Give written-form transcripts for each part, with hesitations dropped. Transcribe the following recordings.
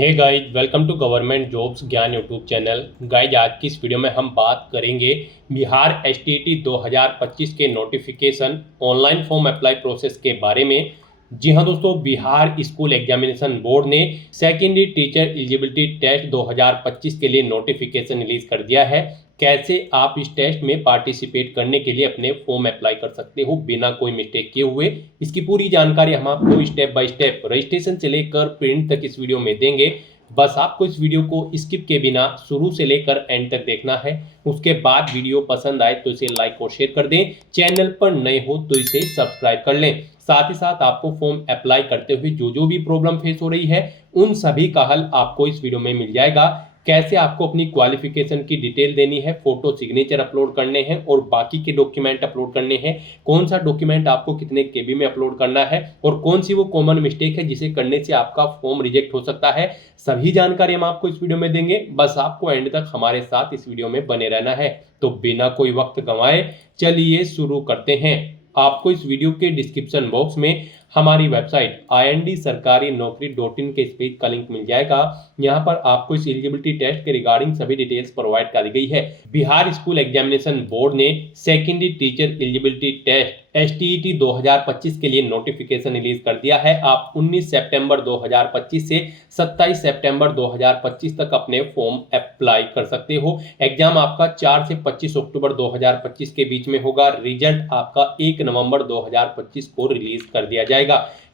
Hey guys, welcome to government jobs Gyan YouTube channel. Guys, आज की इस वीडियो में हम बात करेंगे बिहार एसटीईटी 2025 के notification online form apply process के बारे में। जी हाँ दोस्तों, बिहार स्कूल एग्जामिनेशन बोर्ड ने सेकेंडरी टीचर एलिजिबिलिटी टेस्ट 2025 के लिए नोटिफिकेशन रिलीज कर दिया है। कैसे आप इस टेस्ट में पार्टिसिपेट करने के लिए अपने फॉर्म अप्लाई कर सकते हो बिना कोई मिस्टेक किए हुए, इसकी पूरी जानकारी हम आपको स्टेप बाय स्टेप रजिस्ट्रेशन से लेकर प्रिंट तक इस वीडियो में देंगे। बस आपको इस वीडियो को स्किप के बिना शुरू से लेकर एंड तक देखना है। उसके बाद वीडियो पसंद आए तो इसे लाइक और शेयर कर दें। चैनल पर नए हो तो इसे सब्सक्राइब कर लें। साथ ही साथ आपको फॉर्म अप्लाई करते हुए जो जो भी प्रॉब्लम फेस हो रही है उन सभी का हल आपको इस वीडियो में मिल जाएगा। कैसे आपको अपनी क्वालिफिकेशन की डिटेल देनी है, फोटो सिग्नेचर अपलोड करने हैं और बाकी के डॉक्यूमेंट अपलोड करने हैं, कौन सा डॉक्यूमेंट आपको कितने केबी में अपलोड करना है और कौन सी वो कॉमन मिस्टेक है जिसे करने से आपका फॉर्म रिजेक्ट हो सकता है, सभी जानकारी हम आपको इस वीडियो में देंगे। बस आपको एंड तक हमारे साथ इस वीडियो में बने रहना है। तो बिना कोई वक्त गंवाए चलिए शुरू करते हैं। आपको इस वीडियो के डिस्क्रिप्शन बॉक्स में हमारी वेबसाइट IND-sarkari-naukri.in के इस पेज का लिंक मिल जाएगा। यहाँ पर आपको इस एलिजिबिलिटी टेस्ट के रिगार्डिंग सभी डिटेल्स प्रोवाइड कर दी गई है। बिहार स्कूल एग्जामिनेशन बोर्ड ने secondary teacher eligibility test STET 2025 के लिए नोटिफिकेशन रिलीज कर दिया है। आप 19 सितंबर 2025 से 27 सितंबर 2025 तक अपने फॉर्म अप्लाई कर सकते हो। एग्जाम आपका 4 से 25 अक्टूबर 2025 के बीच में होगा। रिजल्ट आपका 1 नवंबर 2025 को रिलीज कर दिया जाएगा।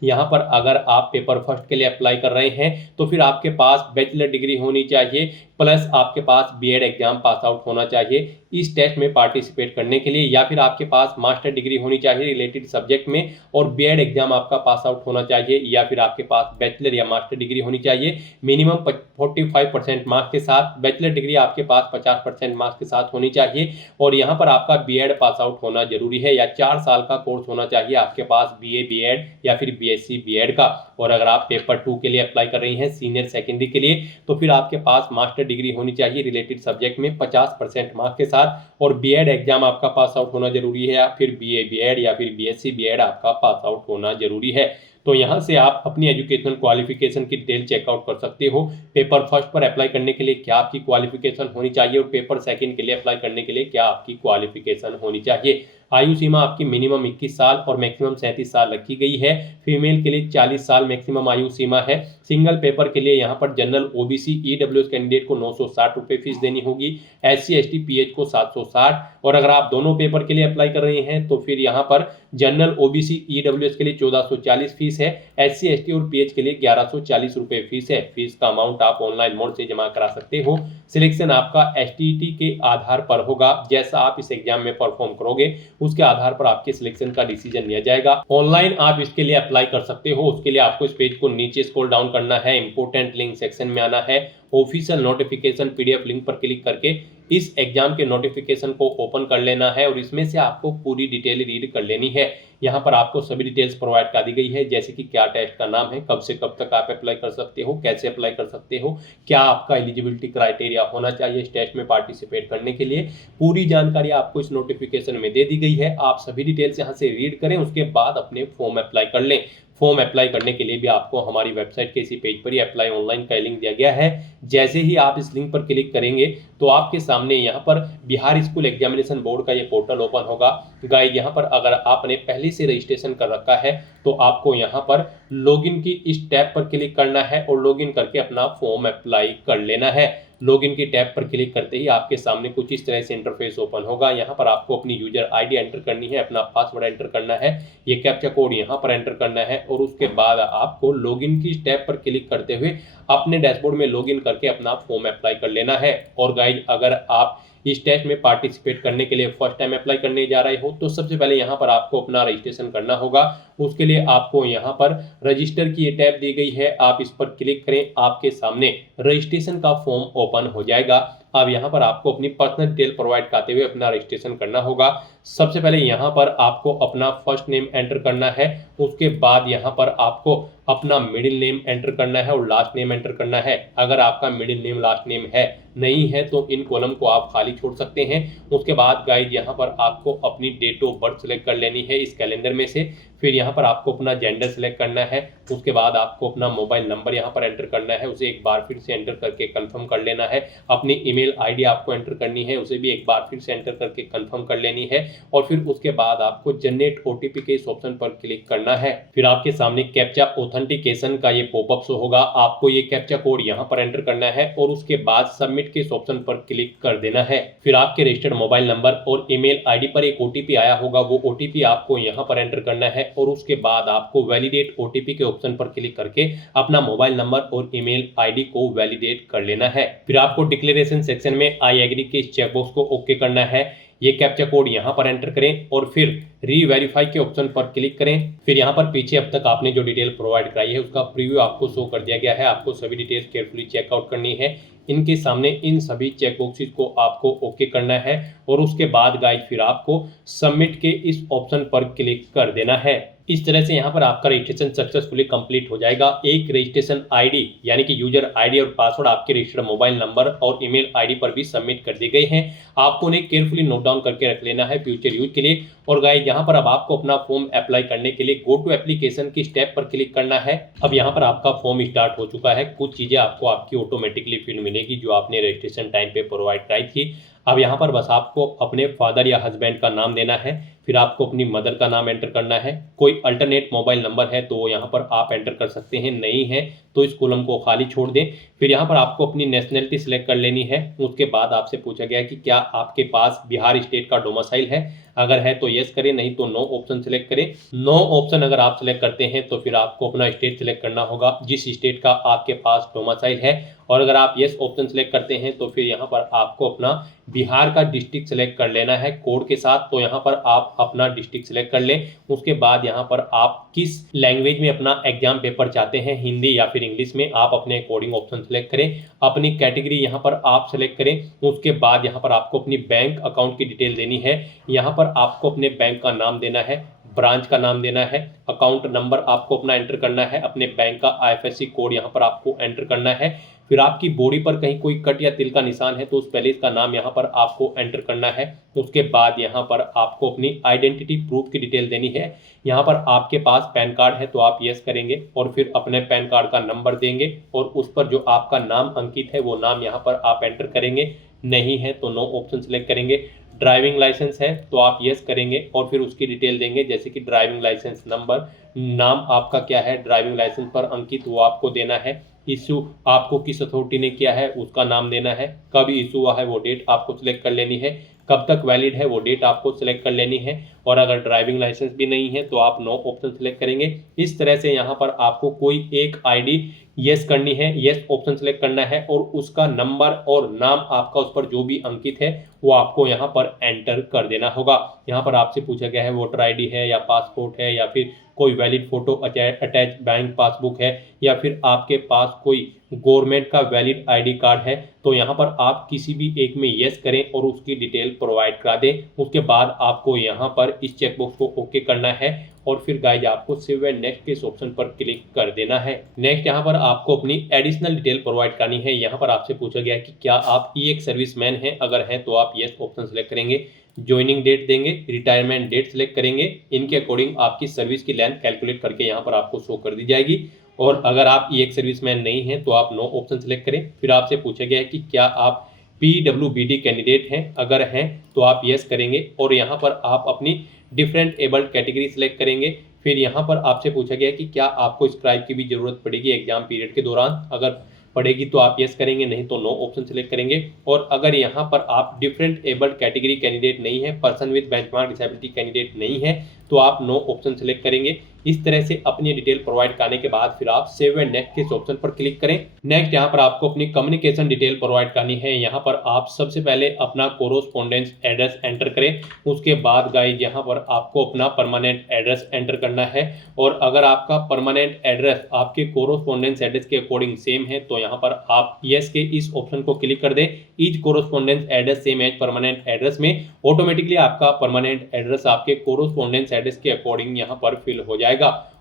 यहाँ पर अगर आप पेपर फर्स्ट के लिए अप्लाई कर रहे हैं तो फिर आपके पास बैचलर डिग्री होनी चाहिए प्लस आपके पास बीएड एग्जाम पास आउट होना चाहिए इस टेस्ट में पार्टिसिपेट करने के लिए, या फिर आपके पास मास्टर डिग्री होनी चाहिए रिलेटेड सब्जेक्ट में और बीएड एग्जाम आपका पास आउट होना चाहिए, या फिर आपके पास बैचलर या मास्टर डिग्री होनी चाहिए मिनिमम 45% मार्क्स के साथ। बैचलर डिग्री आपके पास 50% मार्क्स के साथ होनी चाहिए और यहाँ पर आपका बीएड पास आउट होना जरूरी है या 4 साल का कोर्स होना चाहिए आपके पास बीए बीएड या फिर बीएससी बीएड का। और अगर आप पेपर 2 के लिए अप्लाई कर रही हैं सीनियर सेकेंडरी के लिए तो फिर आपके पास मास्टर डिग्री होनी चाहिए रिलेटेड सब्जेक्ट में 50% मार्क्स के साथ और बीएड एग्जाम आपका पास आउट होना जरूरी है या फिर बीए बीएड या फिर बीएससी बीएड आपका पास आउट होना जरूरी है। तो यहाँ से आप अपनी एजुकेशनल क्वालिफिकेशन की डिटेल चेकआउट कर सकते हो। पेपर फर्स्ट पर अप्लाई करने के लिए क्या आपकी क्वालिफिकेशन होनी चाहिए और पेपर सेकंड के लिए अप्लाई करने के लिए क्या आपकी क्वालिफिकेशन होनी चाहिए। आयु सीमा आपकी मिनिमम 21 साल और मैक्सिमम 37 साल रखी गई है। फीमेल के लिए 40 साल मैक्सिमम आयु सीमा है। सिंगल पेपर के लिए यहाँ पर जनरल ओबीसी ईडब्ल्यूएस कैंडिडेट को 960 रुपये फीस देनी होगी, SC ST PH को 760। और अगर आप दोनों पेपर के लिए अप्लाई कर रहे हैं तो फिर यहाँ पर जनरल ओबीसी ईडब्ल्यूएस के लिए 1440 फीस है, SC ST और PH के लिए 1140 रुपये फीस है। फीस का अमाउंट आप ऑनलाइन मोड से जमा करा सकते हो। सिलेक्शन आपका STET के आधार पर होगा। जैसा आप इस एग्जाम में परफॉर्म करोगे उसके आधार पर आपके सिलेक्शन का डिसीजन लिया जाएगा। ऑनलाइन आप इसके लिए अप्लाई कर सकते हो। उसके लिए आपको इस पेज को नीचे स्क्रॉल डाउन करना है, इंपोर्टेंट लिंक सेक्शन में आना है, ऑफिशियल नोटिफिकेशन PDF लिंक पर क्लिक करके इस एग्जाम के नोटिफिकेशन को ओपन कर लेना है और इसमें से आपको पूरी डिटेल रीड कर लेनी है। यहाँ पर आपको सभी डिटेल्स प्रोवाइड कर दी गई है, जैसे कि क्या टेस्ट का नाम है, कब से कब तक आप अप्लाई कर सकते हो, कैसे अप्लाई कर सकते हो, क्या आपका एलिजिबिलिटी क्राइटेरिया होना चाहिए इस टेस्ट में पार्टिसिपेट करने के लिए। पूरी जानकारी आपको इस नोटिफिकेशन में दे दी गई है। आप सभी डिटेल्स यहाँ से रीड करें, उसके बाद अपने फॉर्म अप्लाई कर लें। फॉर्म अप्लाई करने के लिए भी आपको हमारी वेबसाइट के इसी पेज पर ही अप्लाई ऑनलाइन का लिंक दिया गया है। जैसे ही आप इस लिंक पर क्लिक करेंगे तो आपके सामने यहाँ पर बिहार स्कूल एग्जामिनेशन बोर्ड का ये पोर्टल ओपन होगा। गाइड, यहाँ पर अगर आपने पहले से रजिस्ट्रेशन कर रखा है तो आपको यहाँ पर लॉगिन की इस टैब पर क्लिक करना है और लॉगिन करके अपना फॉर्म अप्लाई कर लेना है। लॉगिन की टैब पर क्लिक करते ही आपके सामने कुछ इस तरह से इंटरफेस ओपन होगा। यहाँ पर आपको अपनी यूजर आईडी एंटर करनी है, अपना पासवर्ड एंटर करना है, ये कैप्चा कोड यहाँ पर एंटर करना है और उसके बाद आपको लॉगिन की टैब पर क्लिक करते हुए अपने डैशबोर्ड में लॉगिन करके अपना फॉर्म अप्लाई कर लेना है। और गाइज, अगर आप इस टेस्ट में पार्टिसिपेट करने के लिए फर्स्ट टाइम अप्लाई करने जा रहे हो तो सबसे पहले यहाँ पर आपको अपना रजिस्ट्रेशन करना होगा। उसके लिए आपको यहाँ पर रजिस्टर की ये टैब दी गई है, आप इस पर क्लिक करें, आपके सामने रजिस्ट्रेशन का फॉर्म ओपन हो जाएगा। अब यहाँ पर आपको अपनी पर्सनल डिटेल प्रोवाइड करते हुए अपना रजिस्ट्रेशन करना होगा। सबसे पहले यहाँ पर आपको अपना फर्स्ट नेम एंटर करना है, उसके बाद यहाँ पर आपको अपना मिडिल नेम एंटर करना है और लास्ट नेम एंटर करना है। अगर आपका मिडिल नेम लास्ट नेम है नहीं है तो इन कॉलम को आप खाली छोड़ सकते हैं। उसके बाद गाइज यहाँ पर आपको अपनी डेट ऑफ बर्थ सेलेक्ट कर लेनी है इस कैलेंडर में से। फिर यहाँ पर आपको अपना जेंडर सेलेक्ट करना है। उसके बाद आपको अपना मोबाइल नंबर यहाँ पर एंटर करना है, उसे एक बार फिर से एंटर करके कंफर्म कर लेना है। अपनी ईमेल आईडी आपको एंटर करनी है, उसे भी एक बार फिर से एंटर करके कंफर्म कर लेनी है। और फिर उसके बाद आपको जनरेट ओटीपी के इस ऑप्शन पर क्लिक करना है। फिर आपके सामने कैप्चा ऑथेंटिकेशन का ये पॉपअप शो होगा। आपको ये कैप्चा कोड यहाँ पर एंटर करना है और उसके बाद सबमिट के इस ऑप्शन पर क्लिक कर देना है। फिर आपके रजिस्टर्ड मोबाइल नंबर और ईमेल आईडी पर एक ओटीपी आया होगा, वो ओटीपी आपको यहाँ पर एंटर करना है और उसके बाद आपको वैलिडेट ओटीपी के ऑप्शन पर क्लिक करके अपना मोबाइल नंबर और ईमेल आईडी को वैलिडेट कर लेना है। फिर आपको डिक्लेरेशन सेक्शन में आई एग्री के इस चेकबॉक्स को ओके करना है। ये कैप्चा कोड यहाँ पर एंटर करें और फिर री-वेरीफाई के ऑप्शन पर क्लिक करें। फिर यहाँ पर पीछे अब तक आपने जो डिटेल प्रोवाइड कराई है उसका प्रीव्यू आपको शो कर दिया गया है। आपको सभी डिटेल्स केयरफुली चेकआउट करनी है। इनके सामने इन सभी चेकबॉक्सेस को आपको ओके करना है और उसके बाद गाइज फिर आपको सबमिट के इस ऑप्शन पर क्लिक कर देना है। इस तरह से यहाँ पर आपका रजिस्ट्रेशन सक्सेसफुली कंप्लीट हो जाएगा। एक रजिस्ट्रेशन आईडी यानी कि यूजर आईडी और पासवर्ड आपके रजिस्टर्ड मोबाइल नंबर और ईमेल आईडी पर भी सबमिट कर दी गई हैं। आपको उन्हें केयरफुली नोट डाउन करके रख लेना है फ्यूचर यूज के लिए। और गाइस यहाँ पर अब आपको अपना फॉर्म अप्लाई करने के लिए गो टू एप्लीकेशन की स्टेप पर क्लिक करना है। अब यहाँ पर आपका फॉर्म स्टार्ट हो चुका है। कुछ चीज़ें आपको आपकी ऑटोमेटिकली फिल मिलेगी जो आपने रजिस्ट्रेशन टाइम पे प्रोवाइड कराई थी। अब यहाँ पर बस आपको अपने फादर या हस्बैंड का नाम देना है। फिर आपको अपनी मदर का नाम एंटर करना है। कोई अल्टरनेट मोबाइल नंबर है तो यहाँ पर आप एंटर कर सकते हैं, नहीं है तो इस कॉलम को खाली छोड़ दें। फिर यहाँ पर आपको अपनी नेशनलिटी सिलेक्ट कर लेनी है। उसके बाद आपसे पूछा गया है कि क्या आपके पास बिहार स्टेट का डोमिसाइल है। अगर है तो यस करें, नहीं तो नो ऑप्शन सेलेक्ट करें। नो ऑप्शन अगर आप सेलेक्ट करते हैं तो फिर आपको अपना स्टेट सेलेक्ट करना होगा जिस स्टेट का आपके पास डोमिसाइल है। और अगर आप यस ऑप्शन सेलेक्ट करते हैं तो फिर यहाँ पर आपको अपना बिहार का डिस्ट्रिक्ट सेलेक्ट कर लेना है कोड के साथ। तो यहाँ पर आप अपना डिस्ट्रिक्ट सेलेक्ट कर लें। उसके बाद यहाँ पर आप किस लैंग्वेज में अपना एग्जाम पेपर चाहते हैं, हिंदी या फिर इंग्लिश में, आप अपने अकॉर्डिंग ऑप्शन सेलेक्ट करें। अपनी कैटेगरी यहाँ पर आप सेलेक्ट करें। उसके बाद यहाँ पर आपको अपनी बैंक अकाउंट की डिटेल देनी है। यहाँ पर आपको अपने बैंक का नाम देना है, ब्रांच का नाम देना है, अकाउंट नंबर आपको अपना एंटर करना है, अपने बैंक का आईएफएससी कोड यहाँ पर आपको एंटर करना है। फिर आपकी बॉडी पर कहीं कोई कट या तिल का निशान है तो उस पैलेस का नाम यहाँ पर आपको एंटर करना है। उसके बाद यहाँ पर आपको अपनी आइडेंटिटी प्रूफ की डिटेल देनी है। यहाँ पर आपके पास पैन कार्ड है तो आप यस करेंगे और फिर अपने पैन कार्ड का नंबर देंगे और उस पर जो आपका नाम अंकित है वो नाम यहाँ पर आप एंटर करेंगे। नहीं है तो नो ऑप्शन सेलेक्ट करेंगे। ड्राइविंग लाइसेंस है तो आप यस करेंगे और फिर उसकी डिटेल देंगे, जैसे कि ड्राइविंग लाइसेंस नंबर, नाम आपका क्या है ड्राइविंग लाइसेंस पर अंकित वो आपको देना है, इशू आपको किस अथॉरिटी ने किया है उसका नाम देना है, कब इशू हुआ है वो डेट आपको सिलेक्ट कर लेनी है, कब तक वैलिड है वो डेट आपको सिलेक्ट कर लेनी है। और अगर ड्राइविंग लाइसेंस भी नहीं है तो आप नो ऑप्शन सिलेक्ट करेंगे। इस तरह से यहाँ पर आपको कोई एक आईडी यस करनी है, यस ऑप्शन सेलेक्ट करना है और उसका नंबर और नाम आपका उस पर जो भी अंकित है वो आपको यहाँ पर एंटर कर देना होगा। यहाँ पर आपसे पूछा गया है वोटर आईडी है या पासपोर्ट है या फिर कोई valid photo attach bank passbook है या फिर आपके पास कोई गवर्नमेंट का वैलिड आईडी कार्ड है। तो यहाँ पर आप किसी भी एक में यस करें और उसकी डिटेल प्रोवाइड करा दें। उसके बाद आपको यहाँ पर इस चेकबॉक्स को ओके करना है और फिर गाइज आपको सेव एंड नेक्स्ट के इस ऑप्शन पर क्लिक कर देना है। नेक्स्ट यहाँ पर आपको अपनी एडिशनल डिटेल प्रोवाइड करनी है। यहाँ पर आपसे पूछा गया है कि क्या आप ई सर्विसमैन हैं। अगर हैं तो आप यस ऑप्शन सेलेक्ट करेंगे, ज्वाइनिंग डेट देंगे, रिटायरमेंट डेट सेलेक्ट करेंगे। इनके अकॉर्डिंग आपकी सर्विस की लेंथ कैलकुलेट करके यहाँ पर आपको शो कर दी जाएगी। और अगर आप ई सर्विसमैन नहीं हैं तो आप नो ऑप्शन सेलेक्ट करें। फिर आपसे पूछा गया है कि क्या आप PWBD कैंडिडेट हैं। अगर हैं तो आप यस करेंगे और यहाँ पर आप अपनी डिफरेंट एबल्ड कैटेगरी सेलेक्ट करेंगे। फिर यहाँ पर आपसे पूछा गया है कि क्या आपको स्क्राइब की भी जरूरत पड़ेगी एग्जाम पीरियड के दौरान। अगर पड़ेगी तो आप यस करेंगे, नहीं तो नो ऑप्शन सेलेक्ट करेंगे। और अगर यहाँ पर आप डिफरेंट एबल्ड कैटेगरी कैंडिडेट नहीं है, person with benchmark disability candidate नहीं है तो आप नो ऑप्शन सेलेक्ट करेंगे। इस तरह से अपनी डिटेल प्रोवाइड करने के बाद फिर आप सेव एंड नेक्स्ट के ऑप्शन पर क्लिक करें। नेक्स्ट यहाँ पर आपको अपनी कम्युनिकेशन डिटेल प्रोवाइड करनी है। यहाँ पर आप सबसे पहले अपना कोरोस्पोंडेंस एड्रेस एंटर करें। उसके बाद गाइज यहाँ पर आपको अपना परमानेंट एड्रेस एंटर करना है। और अगर आपका परमानेंट एड्रेस आपके कोरोस्पोंडेंस एड्रेस के अकॉर्डिंग सेम है तो यहाँ पर आप यस के इस ऑप्शन को क्लिक कर दें। Each correspondence address same as permanent address में ऑटोमेटिकली आपका परमानेंट एड्रेस आपके कोरोस्पोंडेंस एड्रेस के अकॉर्डिंग यहाँ पर फिल हो जाएगा।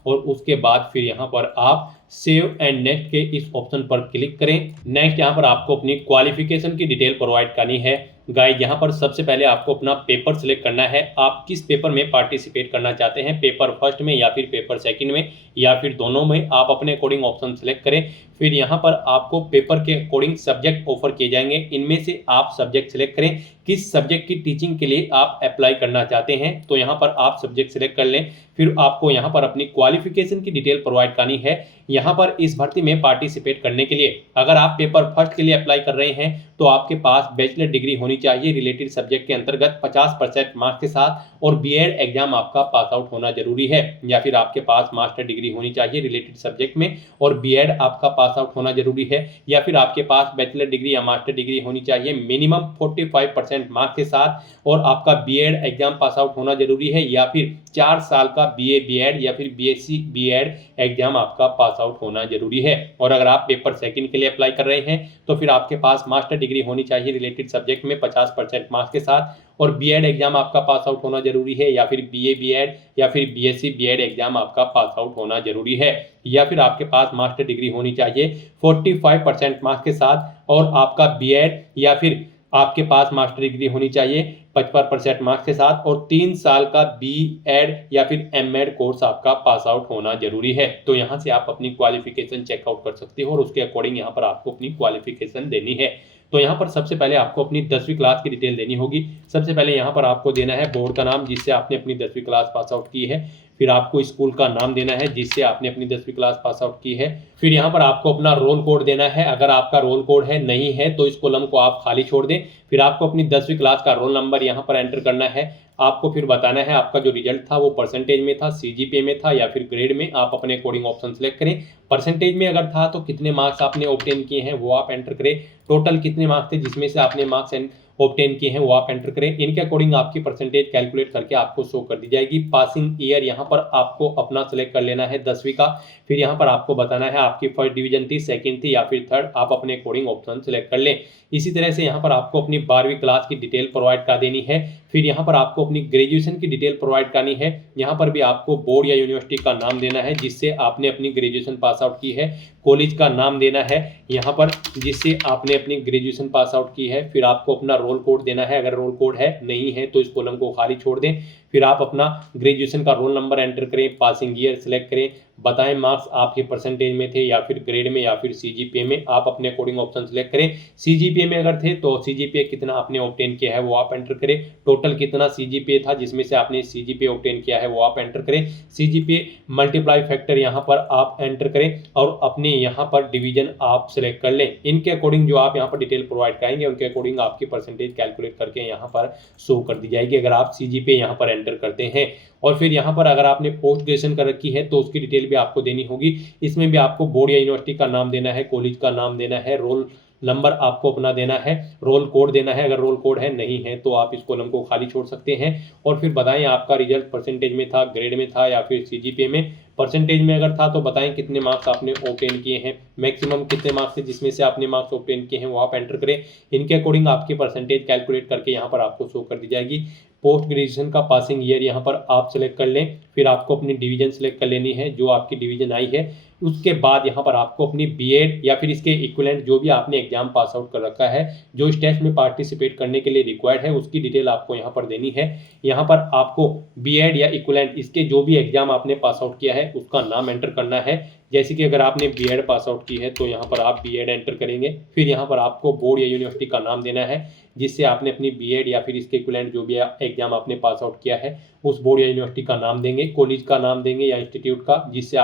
और उसके बाद फिर यहाँ पर आप सेव एंड नेक्स्ट के इस ऑप्शन पर क्लिक करें। नेक्स्ट यहाँ पर आपको अपनी क्वालिफिकेशन की डिटेल प्रोवाइड करनी है। गाइस यहाँ पर सबसे पहले आपको अपना पेपर सिलेक्ट करना है। आप किस पेपर में पार्टिसिपेट करना चाहते हैं, पेपर फर्स्ट में या फिर पेपर सेकंड में या फिर दोनों में, आप अपने अकॉर्डिंग ऑप्शन सेलेक्ट करें। फिर यहाँ पर आपको पेपर के अकॉर्डिंग सब्जेक्ट ऑफर किए जाएंगे। इनमें से आप सब्जेक्ट सिलेक्ट करें किस सब्जेक्ट की टीचिंग के लिए आप अप्लाई करना चाहते हैं। तो यहाँ पर आप सब्जेक्ट सिलेक्ट कर लें। फिर आपको यहाँ पर अपनी क्वालिफिकेशन की डिटेल प्रोवाइड करनी है। यहाँ पर इस भर्ती में पार्टिसिपेट करने के लिए अगर आप पेपर फर्स्ट के लिए अप्लाई कर रहे हैं तो आपके पास बैचलर डिग्री होनी चाहिए रिलेटेड सब्जेक्ट के अंतर्गत 50% मार्क्स के साथ, और बीएड एग्जाम आपका पास आउट होना जरूरी है। या फिर आपके पास मास्टर डिग्री होनी चाहिए रिलेटेड सब्जेक्ट में और बीएड आपका पास आउट होना जरूरी है। या फिर आपके पास बैचलर डिग्री या मास्टर डिग्री होनी चाहिए मिनिमम 45% मार्क्स के साथ, और आपका बीएड एग्जाम पास आउट होना जरूरी है। या फिर 4 साल का बीए बीएड या फिर बीएससी बीएड एग्जाम आपका पास आउट होना जरूरी है। और अगर आप पेपर सेकंड के लिए अप्लाई कर रहे हैं तो फिर आपके पास मास्टर डिग्री होनी चाहिए रिलेटेड सब्जेक्ट में 50% मार्क्स के साथ, और बीएड एग्जाम आपका पास आउट होना जरूरी है। या फिर बीए बीएड या फिर बीएससी बीएड एग्जाम आपका पास आउट होना जरूरी है। या फिर आपके पास मास्टर डिग्री होनी चाहिए 45% मार्क्स के साथ, और आपका बीएड या फिर आपके पास मास्टर डिग्री होनी चाहिए 55% मार्क्स के साथ, और 3 साल का बीएड या फिर एमएड कोर्स आपका पास आउट होना जरूरी है। तो यहाँ से आप अपनी क्वालिफिकेशन चेकआउट कर सकते हो और उसके अकॉर्डिंग यहाँ पर आपको अपनी क्वालिफिकेशन देनी है। तो यहाँ पर सबसे पहले आपको अपनी 10वीं क्लास की डिटेल देनी होगी। सबसे पहले यहाँ पर आपको देना है बोर्ड का नाम जिससे आपने अपनी 10वीं क्लास पास आउट की है। फिर आपको स्कूल का नाम देना है जिससे आपने अपनी 10वीं क्लास पास आउट की है। फिर यहाँ पर आपको अपना रोल कोड देना है। अगर आपका रोल कोड है नहीं है तो इस कॉलम को आप खाली छोड़ दें। फिर आपको अपनी 10वीं क्लास का रोल नंबर यहाँ पर एंटर करना है। आपको फिर बताना है आपका जो रिजल्ट था वो परसेंटेज में था, सीजीपीए में था या फिर ग्रेड में। आप अपने अकॉर्डिंग ऑप्शन सेलेक्ट करें। परसेंटेज में अगर था तो कितने मार्क्स आपने ऑब्टेन किए हैं वो आप एंटर करें। टोटल कितने मार्क्स थे जिसमें से आपने मार्क्स ऑब्टेन किए हैं वो आप एंटर करें। इनके अकॉर्डिंग आपकी परसेंटेज कैलकुलेट करके आपको शो कर दी जाएगी। पासिंग ईयर यहाँ पर आपको अपना सेलेक्ट कर लेना है 10वीं का। फिर यहाँ पर आपको बताना है आपकी फर्स्ट डिवीजन थी, सेकंड थी या फिर थर्ड। आप अपने अकॉर्डिंग ऑप्शन सेलेक्ट कर लें। इसी तरह से यहाँ पर आपको अपनी 12वीं क्लास की डिटेल प्रोवाइड कर देनी है। फिर यहाँ पर आपको अपनी ग्रेजुएशन की डिटेल प्रोवाइड करनी है। यहाँ पर भी आपको बोर्ड या यूनिवर्सिटी का नाम देना है जिससे आपने अपनी ग्रेजुएशन पास आउट की है। कॉलेज का नाम देना है यहाँ पर जिससे आपने अपनी ग्रेजुएशन पास आउट की है। फिर आपको अपना रोल कोड देना है। अगर रोल कोड है नहीं है तो इस कॉलम को खाली छोड़ दें। फिर आप अपना ग्रेजुएशन का रोल नंबर एंटर करें, पासिंग ईयर सेलेक्ट करें, बताएं मार्क्स आपके परसेंटेज में थे या फिर ग्रेड में या फिर सीजीपीए में। आप अपने अकॉर्डिंग ऑप्शन सेलेक्ट करें। सीजीपीए में अगर थे तो सीजीपीए कितना आपने ऑब्टेन किया है वो आप एंटर करें। टोटल कितना सीजीपीए था जिसमें से आपने सीजीपीए ऑब्टेन किया है वो आप एंटर करें। सीजीपीए मल्टीप्लाई फैक्टर यहाँ पर आप एंटर करें और अपने यहाँ पर डिवीजन आप सेलेक्ट कर लें। इनके अकॉर्डिंग जो आप यहाँ पर डिटेल प्रोवाइड कराएंगे उनके अकॉर्डिंग आपकी परसेंटेज कैलकुलेट करके यहाँ पर शो कर दी जाएगी अगर आप सीजीपीए यहाँ पर एंटर करते हैं। और फिर यहाँ पर अगर आपने पोस्ट ग्रेजुएशन कर रखी है तो उसकी डिटेल भी आपको देनी होगी। इसमें भी आपको बोर्ड या यूनिवर्सिटी का नाम देना है, कॉलेज का नाम देना है, रोल नंबर आपको अपना देना है, रोल कोड देना है। अगर रोल कोड है नहीं है तो आप इस कॉलम को खाली छोड़ सकते हैं। और फिर बताएं आपका रिजल्ट परसेंटेज में था, ग्रेड में था या फिर सीजीपीए में। परसेंटेज में अगर था तो बताएं कितने मार्क्स आपने ऑब्टेन किए हैं, मैक्सिमम कितने मार्क्स थे जिसमें से आपने मार्क्स ऑब्टेन किए हैं वो आप एंटर करें। इनके अकॉर्डिंग आपकी परसेंटेज कैलकुलेट करके यहाँ पर आपको शो कर दी जाएगी। पोस्ट ग्रेजुएशन का पासिंग ईयर यहाँ पर आप सेलेक्ट कर लें। फिर आपको अपनी डिवीजन सेलेक्ट कर लेनी है जो आपकी डिवीजन आई है। उसके बाद यहाँ पर आपको अपनी बीएड या फिर इसके इक्विवेलेंट जो भी आपने एग्जाम पास आउट कर रखा है, जो इस टेस्ट में पार्टिसिपेट करने के लिए रिक्वायर्ड है, उसकी डिटेल आपको यहाँ पर देनी है। यहाँ पर आपको बीएड या इक्विवेलेंट इसके जो भी एग्जाम आपने पास आउट किया है उसका नाम एंटर करना है। जैसे कि अगर आपने बीएड पास आउट की है तो यहाँ पर आप बीएड एंटर करेंगे। फिर यहाँ पर आपको बोर्ड या यूनिवर्सिटी का नाम देना है जिससे आपने अपनी बीएड या फिर इसके इक्विवेलेंट जो भी एग्जाम आपने पास आउट किया है उस बोर्ड या यूनिवर्सिटी का नाम देंगे, कॉलेज का नाम देंगे या इंस्टीट्यूट का जिससे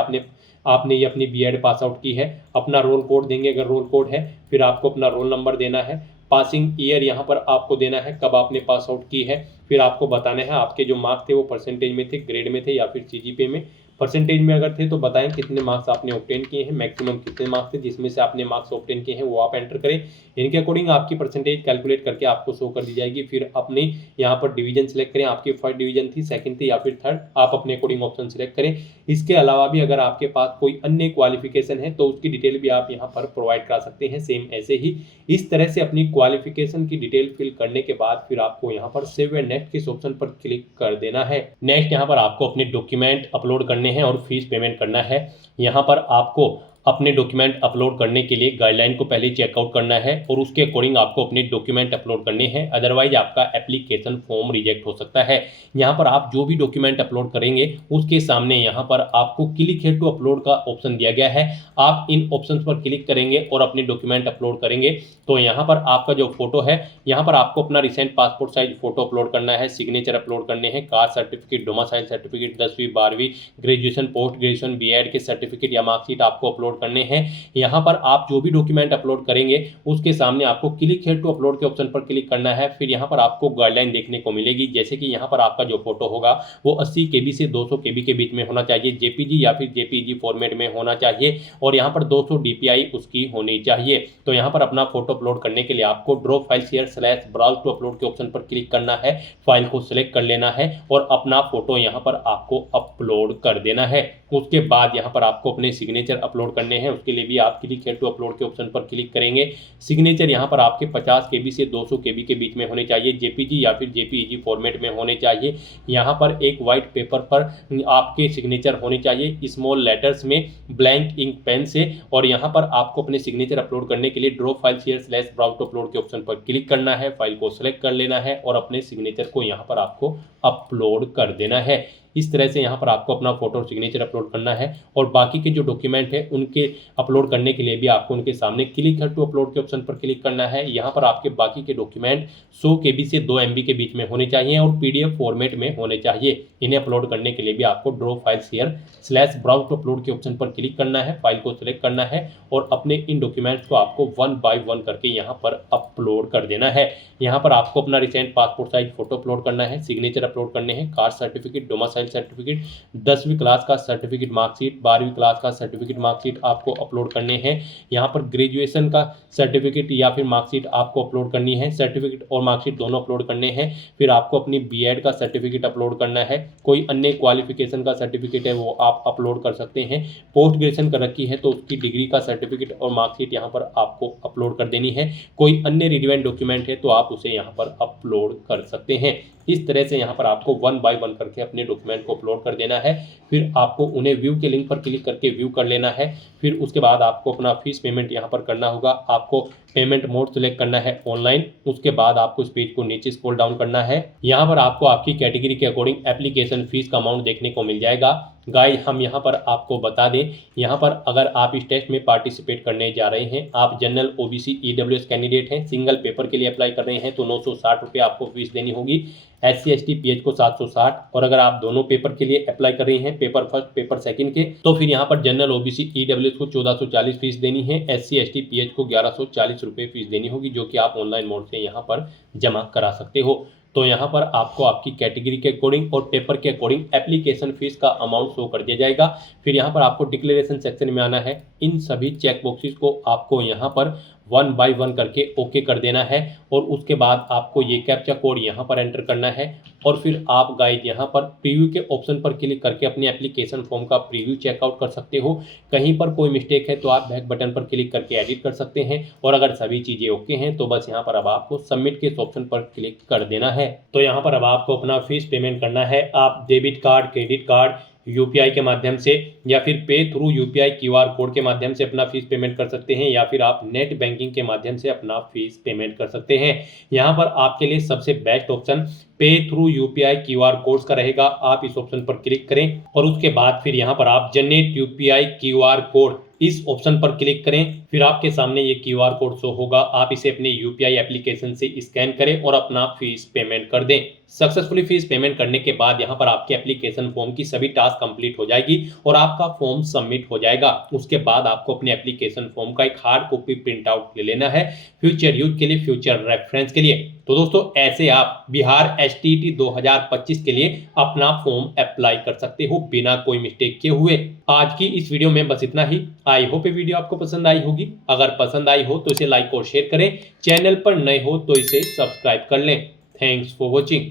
आपने ये अपनी बीएड पास आउट की है। अपना रोल कोड देंगे अगर रोल कोड है। फिर आपको अपना रोल नंबर देना है। पासिंग ईयर यहाँ पर आपको देना है कब आपने पास आउट की है। फिर आपको बताना है आपके जो मार्क्स थे वो परसेंटेज में थे, ग्रेड में थे या फिर सीजीपीए में। परसेंटेज में अगर थे तो बताएं कितने मार्क्स आपने ऑब्टेन किए हैं, मैक्सिमम कितने मार्क्स थे जिसमें से आपने मार्क्स ऑब्टेन किए हैं वो आप एंटर करें। इनके अकॉर्डिंग आपकी परसेंटेज कैलकुलेट करके आपको शो कर दी जाएगी। फिर अपनी यहाँ पर डिवीजन सेलेक्ट करें। आपकी फर्स्ट डिवीजन थी, सेकंड थी या फिर थर्ड, आप अपने अकॉर्डिंग ऑप्शन सेलेक्ट करें। इसके अलावा भी अगर आपके पास कोई अन्य क्वालिफिकेशन है तो उसकी डिटेल भी आप यहाँ पर प्रोवाइड करा सकते हैं सेम ऐसे ही। इस तरह से अपनी क्वालिफिकेशन की डिटेल फिल करने के बाद फिर आपको यहाँ पर सेव एंड नेक्स्ट के ऑप्शन पर क्लिक कर देना है। नेक्स्ट यहाँ पर आपको अपने डॉक्यूमेंट अपलोड करने करने हैं और फीस पेमेंट करना है। यहाँ पर आपको अपने डॉक्यूमेंट अपलोड करने के लिए गाइडलाइन को पहले चेकआउट करना है और उसके अकॉर्डिंग आपको अपने डॉक्यूमेंट अपलोड करने हैं, अदरवाइज आपका एप्लीकेशन फॉर्म रिजेक्ट हो सकता है। यहाँ पर आप जो भी डॉक्यूमेंट अपलोड करेंगे उसके सामने यहाँ पर आपको क्लिक हियर टू अपलोड का ऑप्शन दिया गया है। आप इन ऑप्शन पर क्लिक करेंगे और अपने डॉक्यूमेंट अपलोड करेंगे तो यहाँ पर आपका जो फोटो है, यहाँ पर आपको अपना recent passport size photo upload करना है, सिग्नेचर अपलोड करने हैं, कास्ट सर्टिफिकेट, डोमिसाइल सर्टिफिकेट, 10वीं 12वीं ग्रेजुएशन, पोस्ट ग्रेजुएशन, बीएड के सर्टिफिकेट या मार्कशीट आपको अपलोड करने हैं। यहाँ पर आप जो भी डॉक्यूमेंट अपलोड करेंगे उसके सामने आपको क्लिक हियर टू अपलोड के ऑप्शन पर क्लिक करना है। फिर यहाँ पर आपको गाइडलाइन देखने को मिलेगी, जैसे कि यहाँ पर आपका जो फोटो होगा वो 80 KB से 200 KB के बीच में होना चाहिए, जेपीजी या फिर जेपीजी फॉर्मेट में होना चाहिए और यहाँ पर 200 DPI उसकी होनी चाहिए। तो यहाँ पर अपना फोटो अपलोड करने के लिए आपको drop file here slash browse to upload के ऑप्शन पर क्लिक करना है, फाइल को सिलेक्ट कर लेना है और अपना फोटो यहाँ पर आपको अपलोड कर देना है। उसके बाद यहाँ पर आपको अपने सिग्नेचर अपलोड करने हैं, उसके लिए भी आप क्लिक हियर टू अपलोड के ऑप्शन पर क्लिक करेंगे। सिग्नेचर यहाँ पर आपके 50 KB से 200 KB के बीच में होने चाहिए, जेपीजी या फिर जेपीईजी फॉर्मेट में होने चाहिए। यहाँ पर एक वाइट पेपर पर आपके सिग्नेचर होने चाहिए स्मॉल लेटर्स में ब्लैंक इंक पेन से और यहाँ पर आपको अपने सिग्नेचर अपलोड करने के लिए drop file here slash browse to upload के ऑप्शन पर क्लिक करना है, फाइल को सिलेक्ट कर लेना है और अपने सिग्नेचर को यहाँ पर आपको अपलोड कर देना है। इस तरह से यहाँ पर आपको अपना फोटो और सिग्नेचर अपलोड करना है और बाकी के जो डॉक्यूमेंट है उनके अपलोड करने के लिए भी आपको उनके सामने क्लिक हियर टू अपलोड के ऑप्शन पर क्लिक करना है। यहाँ पर आपके बाकी के डॉक्यूमेंट 100 KB से 2 MB के बीच में होने चाहिए और PDF फॉर्मेट में होने चाहिए। इन्हें अपलोड करने के लिए भी आपको drop file here slash browse to upload के ऑप्शन पर क्लिक करना है, फाइल को सिलेक्ट करना है और अपने इन डॉक्यूमेंट्स को आपको 1 by 1 करके यहाँ पर अपलोड कर देना है। यहाँ पर आपको अपना recent passport size photo upload करना है, सिग्नेचर अपलोड करने हैं, कास्ट सर्टिफिकेट, डोमिसाइल सर्टिफिकेट, 10वीं क्लास का सर्टिफिकेट मार्कशीट, 12वीं क्लास का सर्टिफिकेट मार्कशीट आपको अपलोड करने हैं। यहाँ पर ग्रेजुएशन का सर्टिफिकेट या फिर मार्कशीट आपको अपलोड करनी है, सर्टिफिकेट और मार्कशीट दोनों अपलोड करने हैं। फिर आपको अपनी बीएड का सर्टिफिकेट अपलोड करना है, कोई अन्य क्वालिफिकेशन का सर्टिफिकेट है वो आप अपलोड कर सकते हैं। पोस्ट ग्रेजुएशन कर रखी है तो उसकी डिग्री का सर्टिफिकेट और मार्कशीट यहाँ पर आपको अपलोड कर देनी है। कोई अन्य रिलेवेंट डॉक्यूमेंट है तो आप उसे यहाँ पर अपलोड कर सकते हैं। इस तरह से यहाँ पर आपको 1 by 1 करके अपने डॉक्यूमेंट को अपलोड कर देना है। फिर आपको उन्हें व्यू के लिंक पर क्लिक करके व्यू कर लेना है। फिर उसके बाद आपको अपना फीस पेमेंट यहाँ पर करना होगा। आपको पेमेंट मोड सेलेक्ट करना है ऑनलाइन। उसके बाद आपको इस पेज को नीचे स्क्रॉल डाउन करना है। यहाँ पर आपको आपकी कैटेगरी के अकॉर्डिंग एप्लीकेशन फीस का अमाउंट देखने को मिल जाएगा। गाइस हम यहाँ पर आपको बता दें, यहाँ पर अगर आप इस टेस्ट में पार्टिसिपेट करने जा रहे हैं, आप जनरल OBC EWS कैंडिडेट हैं, सिंगल पेपर के लिए अप्लाई कर रहे हैं तो 960 रुपये आपको फीस देनी होगी। SC ST PH को 760 और अगर आप दोनों पेपर के लिए अप्लाई कर रहे हैं, पेपर फर्स्ट पेपर सेकंड के, तो फिर यहाँ पर जनरल OBC EWS को 1440 फीस देनी है, SC ST PH को 1140 रुपये फीस देनी होगी, जो कि आप ऑनलाइन मोड से यहाँ पर जमा करा सकते हो। तो यहाँ पर आपको आपकी कैटेगरी के अकॉर्डिंग और पेपर के अकॉर्डिंग एप्लीकेशन फीस का अमाउंट शो कर दिया जाएगा। फिर यहाँ पर आपको डिक्लेरेशन सेक्शन में आना है। इन सभी चेक बॉक्सेस को आपको यहाँ पर 1 by 1 करके ओके कर देना है और उसके बाद आपको ये कैप्चा कोड यहाँ पर एंटर करना है और फिर आप गाइड यहाँ पर प्रीव्यू के ऑप्शन पर क्लिक करके अपने एप्लीकेशन फॉर्म का प्रीव्यू चेकआउट कर सकते हो। कहीं पर कोई मिस्टेक है तो आप बैक बटन पर क्लिक करके एडिट कर सकते हैं और अगर सभी चीज़ें ओके हैं तो बस यहाँ पर अब आपको सबमिट के ऑप्शन पर क्लिक कर देना है। तो यहाँ पर अब आपको अपना फीस पेमेंट करना है। आप debit card, credit card, UPI के माध्यम से या फिर पे थ्रू UPI QR कोड के माध्यम से अपना फीस पेमेंट कर सकते हैं या फिर आप नेट बैंकिंग के माध्यम से अपना फीस पेमेंट कर सकते हैं। यहाँ पर आपके लिए सबसे बेस्ट ऑप्शन पे थ्रू UPI QR कोड्स का रहेगा। आप इस ऑप्शन पर क्लिक करें और उसके बाद फिर यहाँ पर आप जनरेट UPI QR कोड इस ऑप्शन पर क्लिक करें। फिर आपके सामने ये QR कोड शो होगा। आप इसे अपने UPI एप्लीकेशन से स्कैन करें और अपना फीस पेमेंट कर दें। सक्सेसफुली फीस पेमेंट करने के बाद यहाँ पर आपके एप्लीकेशन फॉर्म की सभी टास्क कंप्लीट हो जाएगी और आपका फॉर्म सबमिट हो जाएगा। उसके बाद आपको अपने एप्लीकेशन फॉर्म का एक हार्ड कॉपी प्रिंट आउट ले लेना है फ्यूचर यूज के लिए, फ्यूचर रेफरेंस के लिए। तो दोस्तों ऐसे आप बिहार STT 2025 के लिए अपना फॉर्म अप्लाई कर सकते हो बिना कोई मिस्टेक किए हुए। आज की इस वीडियो में बस इतना ही। आई होप ये वीडियो आपको पसंद आई होगी। अगर पसंद आई हो तो इसे लाइक और शेयर करें। चैनल पर नए हो तो इसे सब्सक्राइब कर लें। Thanks for watching.